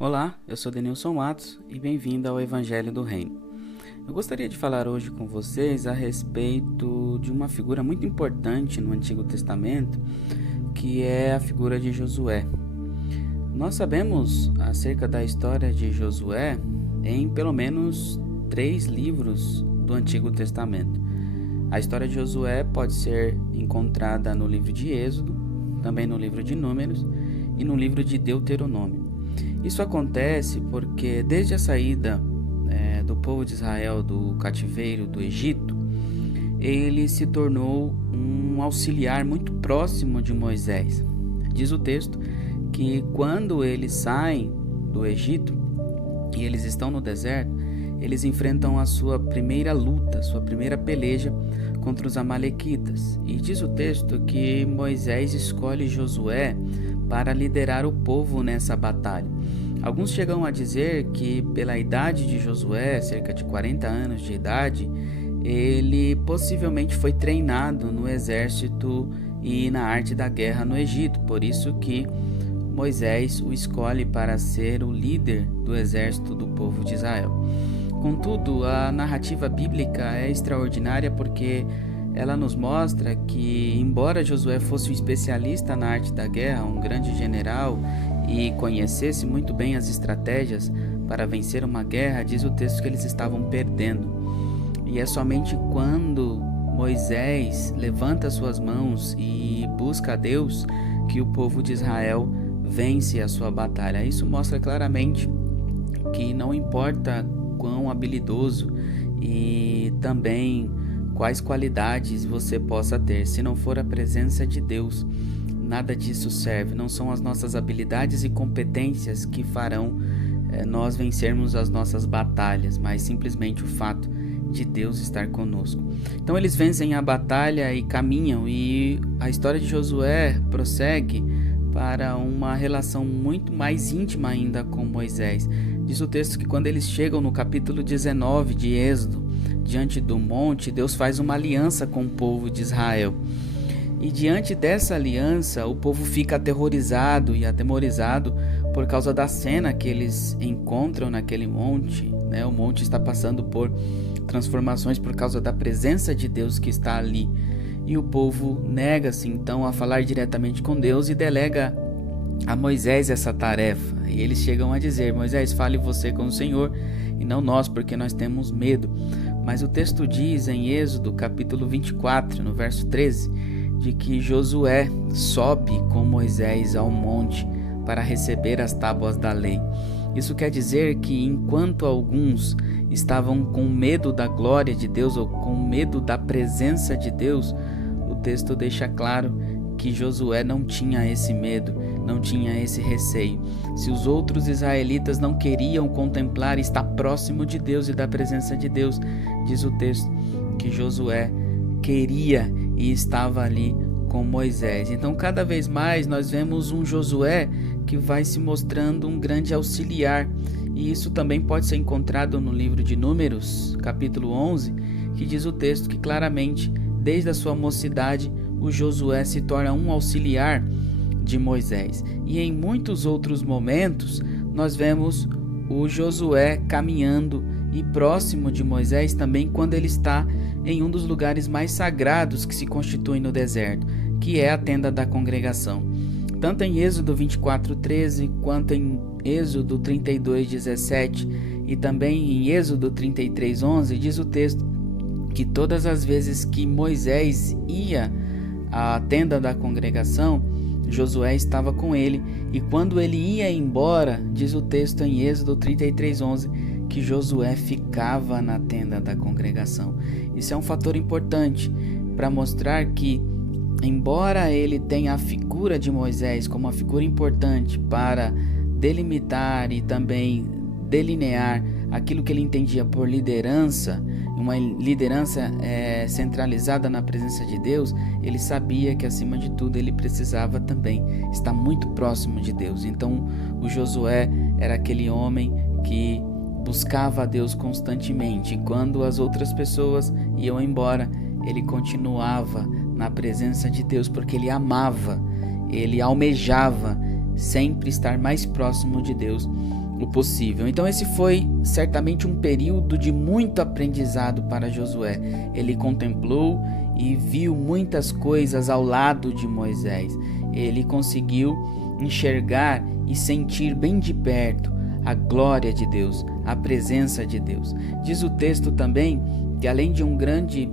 Olá, eu sou Denilson Matos e bem-vindo ao Evangelho do Reino. Eu gostaria de falar hoje com vocês a respeito de uma figura muito importante no Antigo Testamento, que é a figura de Josué. Nós sabemos acerca da história de Josué em pelo menos 3 livros do Antigo Testamento. A história de Josué pode ser encontrada no livro de Êxodo, também no livro de Números e no livro de Deuteronômio. Isso acontece porque desde a saída do povo de Israel do cativeiro do Egito, ele se tornou um auxiliar muito próximo de Moisés. Diz o texto que quando eles saem do Egito e eles estão no deserto, eles enfrentam a sua primeira luta, sua primeira peleja contra os amalequitas. E diz o texto que Moisés escolhe Josué para liderar o povo nessa batalha. Alguns chegam a dizer que pela idade de Josué, cerca de 40 anos de idade, ele possivelmente foi treinado no exército e na arte da guerra no Egito, por isso que Moisés o escolhe para ser o líder do exército do povo de Israel. Contudo, a narrativa bíblica é extraordinária porque ela nos mostra que, embora Josué fosse um especialista na arte da guerra, um grande general e conhecesse muito bem as estratégias para vencer uma guerra, diz o texto que eles estavam perdendo. E é somente quando Moisés levanta suas mãos e busca a Deus que o povo de Israel vence a sua batalha. Isso mostra claramente que não importa quão habilidoso e também quais qualidades você possa ter, se não for a presença de Deus, nada disso serve. Não são as nossas habilidades e competências que farão nós vencermos as nossas batalhas, mas simplesmente o fato de Deus estar conosco. Então eles vencem a batalha e caminham, e a história de Josué prossegue para uma relação muito mais íntima ainda com Moisés. Diz o texto que quando eles chegam no capítulo 19 de Êxodo, diante do monte, Deus faz uma aliança com o povo de Israel. E diante dessa aliança, o povo fica aterrorizado e atemorizado por causa da cena que eles encontram naquele monte. O monte está passando por transformações por causa da presença de Deus que está ali. E o povo nega-se então a falar diretamente com Deus e delega a Moisés essa tarefa. E eles chegam a dizer: Moisés, fale você com o Senhor e não nós, porque nós temos medo. Mas o texto diz em Êxodo capítulo 24, no verso 13, de que Josué sobe com Moisés ao monte para receber as tábuas da lei. Isso quer dizer que enquanto alguns estavam com medo da glória de Deus ou com medo da presença de Deus, o texto deixa claro que Josué não tinha esse medo, não tinha esse receio. Se os outros israelitas não queriam contemplar e estar próximo de Deus e da presença de Deus, diz o texto que Josué queria e estava ali com Moisés. Então, cada vez mais nós vemos um Josué que vai se mostrando um grande auxiliar. E isso também pode ser encontrado no livro de Números, capítulo 11, que diz o texto que claramente, desde a sua mocidade, o Josué se torna um auxiliar de Moisés. E em muitos outros momentos, nós vemos o Josué caminhando e próximo de Moisés também quando ele está em um dos lugares mais sagrados que se constituem no deserto, que é a tenda da congregação. Tanto em Êxodo 24:13 quanto em Êxodo 32:17 e também em Êxodo 33:11 diz o texto que todas as vezes que Moisés ia à tenda da congregação, Josué estava com ele, e quando ele ia embora, diz o texto em Êxodo 33:11, que Josué ficava na tenda da congregação. Isso é um fator importante para mostrar que, embora ele tenha a figura de Moisés como uma figura importante para delimitar e também delinear aquilo que ele entendia por liderança, uma liderança centralizada na presença de Deus, ele sabia que acima de tudo ele precisava também estar muito próximo de Deus. Então o Josué era aquele homem que buscava a Deus constantemente, e quando as outras pessoas iam embora, ele continuava na presença de Deus, porque ele amava, ele almejava sempre estar mais próximo de Deus o possível. Então esse foi certamente um período de muito aprendizado para Josué. Ele contemplou e viu muitas coisas ao lado de Moisés. Ele conseguiu enxergar e sentir bem de perto a glória de Deus, a presença de Deus. Diz o texto também que além de um grande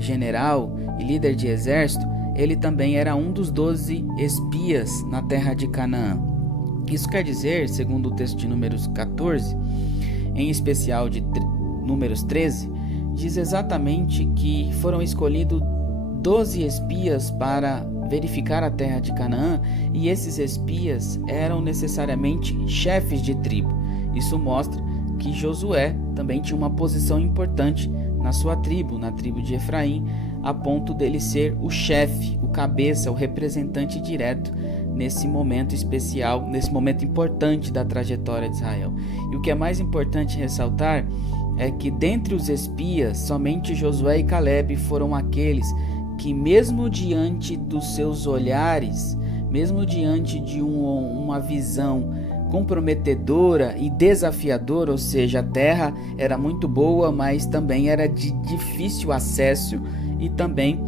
general e líder de exército, ele também era um dos 12 espias na terra de Canaã. Isso quer dizer, segundo o texto de Números 14, em especial de Números 13, diz exatamente que foram escolhidos 12 espias para verificar a terra de Canaã, e esses espias eram necessariamente chefes de tribo. Isso mostra que Josué também tinha uma posição importante na sua tribo, na tribo de Efraim, a ponto dele ser o chefe, o cabeça, o representante direto nesse momento especial, nesse momento importante da trajetória de Israel. E o que é mais importante ressaltar é que dentre os espias, somente Josué e Calebe foram aqueles que, mesmo diante dos seus olhares, mesmo diante de uma visão comprometedora e desafiadora, ou seja, a terra era muito boa, mas também era de difícil acesso, e também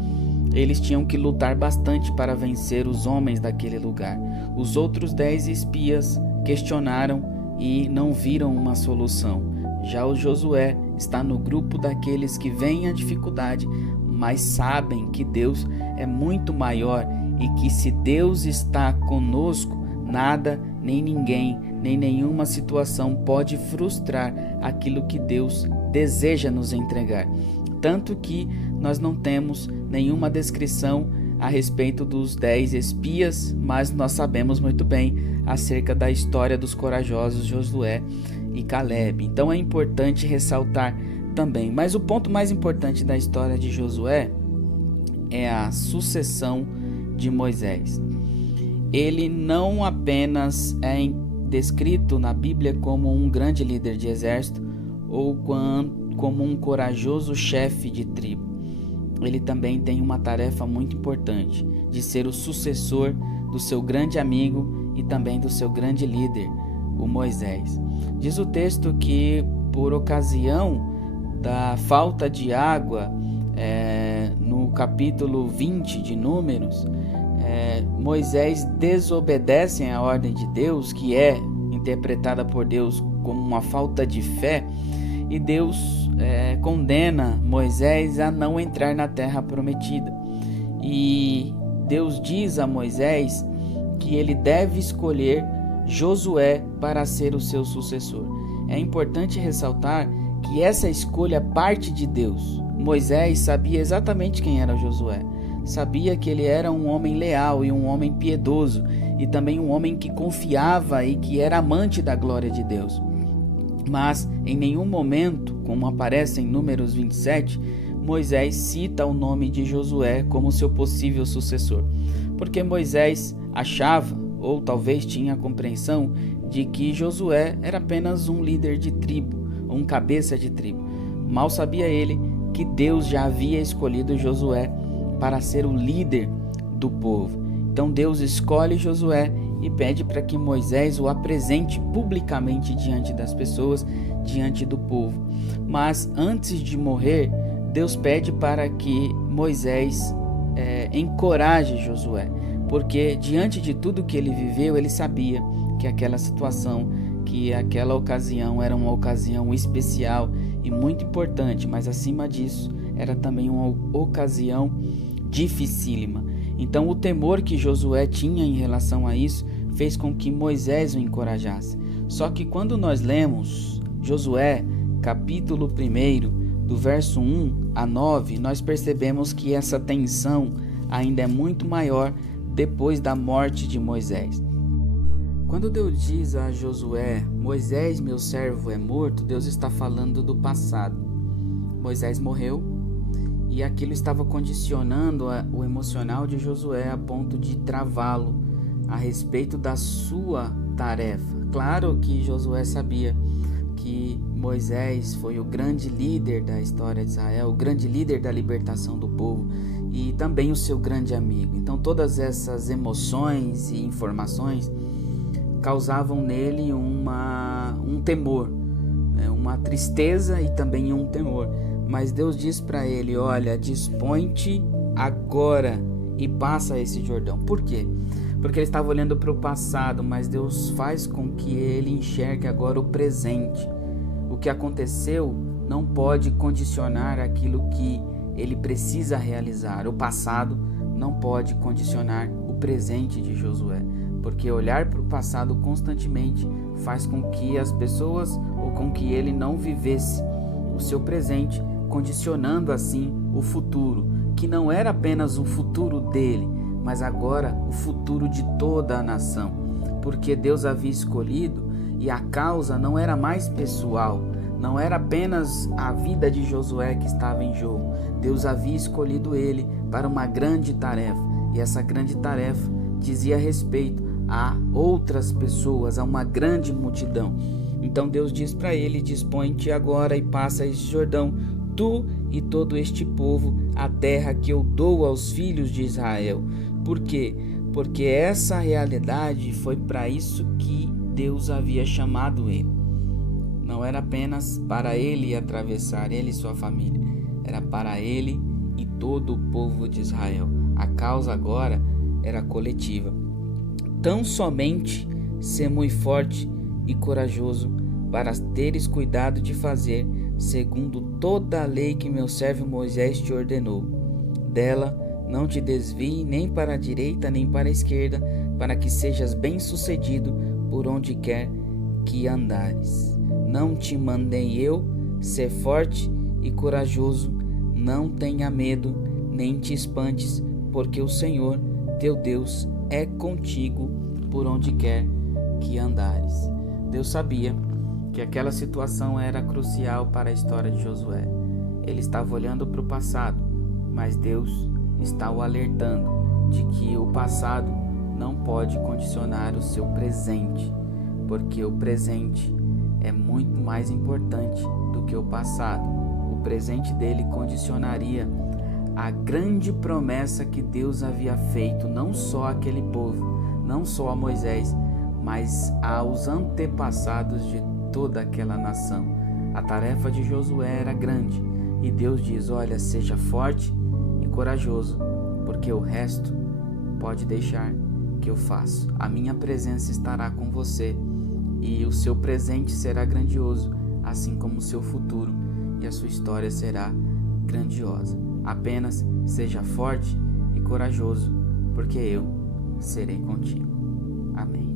eles tinham que lutar bastante para vencer os homens daquele lugar. Os outros 10 espias questionaram e não viram uma solução. Já o Josué está no grupo daqueles que veem a dificuldade, mas sabem que Deus é muito maior e que se Deus está conosco, nada, nem ninguém, nem nenhuma situação pode frustrar aquilo que Deus deseja nos entregar. Tanto que nós não temos nenhuma descrição a respeito dos 10 espias, mas nós sabemos muito bem acerca da história dos corajosos Josué e Calebe. Então é importante ressaltar também. Mas o ponto mais importante da história de Josué é a sucessão de Moisés. Ele não apenas é descrito na Bíblia como um grande líder de exército ou como um corajoso chefe de tribo. Ele também tem uma tarefa muito importante de ser o sucessor do seu grande amigo e também do seu grande líder, o Moisés. Diz o texto que por ocasião da falta de água, no capítulo 20 de Números, Moisés desobedece à ordem de Deus, que é interpretada por Deus como uma falta de fé, e Deus condena Moisés a não entrar na terra prometida. E Deus diz a Moisés que ele deve escolher Josué para ser o seu sucessor. É importante ressaltar que essa escolha parte de Deus. Moisés sabia exatamente quem era Josué. Sabia que ele era um homem leal e um homem piedoso, e também um homem que confiava e que era amante da glória de Deus. Mas em nenhum momento, como aparece em Números 27, Moisés cita o nome de Josué como seu possível sucessor, porque Moisés achava, ou talvez tinha a compreensão, de que Josué era apenas um líder de tribo, um cabeça de tribo. Mal sabia ele que Deus já havia escolhido Josué para ser o líder do povo. Então Deus escolhe Josué e pede para que Moisés o apresente publicamente diante das pessoas, diante do povo. Mas antes de morrer, Deus pede para que Moisés encoraje Josué, porque diante de tudo que ele viveu, ele sabia que aquela situação, que aquela ocasião era uma ocasião especial e muito importante, mas acima disso era também uma ocasião dificílima. Então o temor que Josué tinha em relação a isso fez com que Moisés o encorajasse. Só que quando nós lemos Josué, capítulo 1, do verso 1 a 9, nós percebemos que essa tensão ainda é muito maior depois da morte de Moisés. Quando Deus diz a Josué, Moisés, meu servo, é morto, Deus está falando do passado. Moisés morreu e aquilo estava condicionando o emocional de Josué a ponto de travá-lo a respeito da sua tarefa. Claro que Josué sabia que Moisés foi o grande líder da história de Israel, o grande líder da libertação do povo e também o seu grande amigo. Então todas essas emoções e informações causavam nele um temor, né? Uma tristeza e também um temor. Mas Deus diz para ele: olha, dispõe-te agora e passa esse Jordão. Por quê? Porque ele estava olhando para o passado, mas Deus faz com que ele enxergue agora o presente. O que aconteceu não pode condicionar aquilo que ele precisa realizar. O passado não pode condicionar o presente de Josué, porque olhar para o passado constantemente faz com que as pessoas, ou com que ele não vivesse o seu presente, condicionando assim o futuro, que não era apenas o futuro dele, mas agora o futuro de toda a nação, porque Deus havia escolhido e a causa não era mais pessoal, não era apenas a vida de Josué que estava em jogo. Deus havia escolhido ele para uma grande tarefa, e essa grande tarefa dizia respeito a outras pessoas, a uma grande multidão. Então Deus diz para ele: dispõe-te agora e passa esse Jordão, tu e todo este povo, a terra que eu dou aos filhos de Israel. Por quê? Porque essa realidade foi para isso que Deus havia chamado ele. Não era apenas para ele atravessar, ele e sua família, era para ele e todo o povo de Israel. A causa agora era coletiva. Tão somente ser muito forte e corajoso, para teres cuidado de fazer segundo toda a lei que meu servo Moisés te ordenou. Dela não te desvie nem para a direita nem para a esquerda, para que sejas bem-sucedido por onde quer que andares. Não te mandei eu ser forte e corajoso? Não tenha medo, nem te espantes, porque o Senhor, teu Deus, é contigo por onde quer que andares. Deus sabia que aquela situação era crucial para a história de Josué. Ele estava olhando para o passado, mas Deus está o alertando de que o passado não pode condicionar o seu presente, porque o presente é muito mais importante do que o passado. O presente dele condicionaria a grande promessa que Deus havia feito não só àquele povo, não só a Moisés, mas aos antepassados de toda aquela nação. A tarefa de Josué era grande e Deus diz: olha, seja forte e corajoso, porque o resto pode deixar que eu faço. A minha presença estará com você e o seu presente será grandioso, assim como o seu futuro, e a sua história será grandiosa. Apenas seja forte e corajoso, porque eu serei contigo. Amém.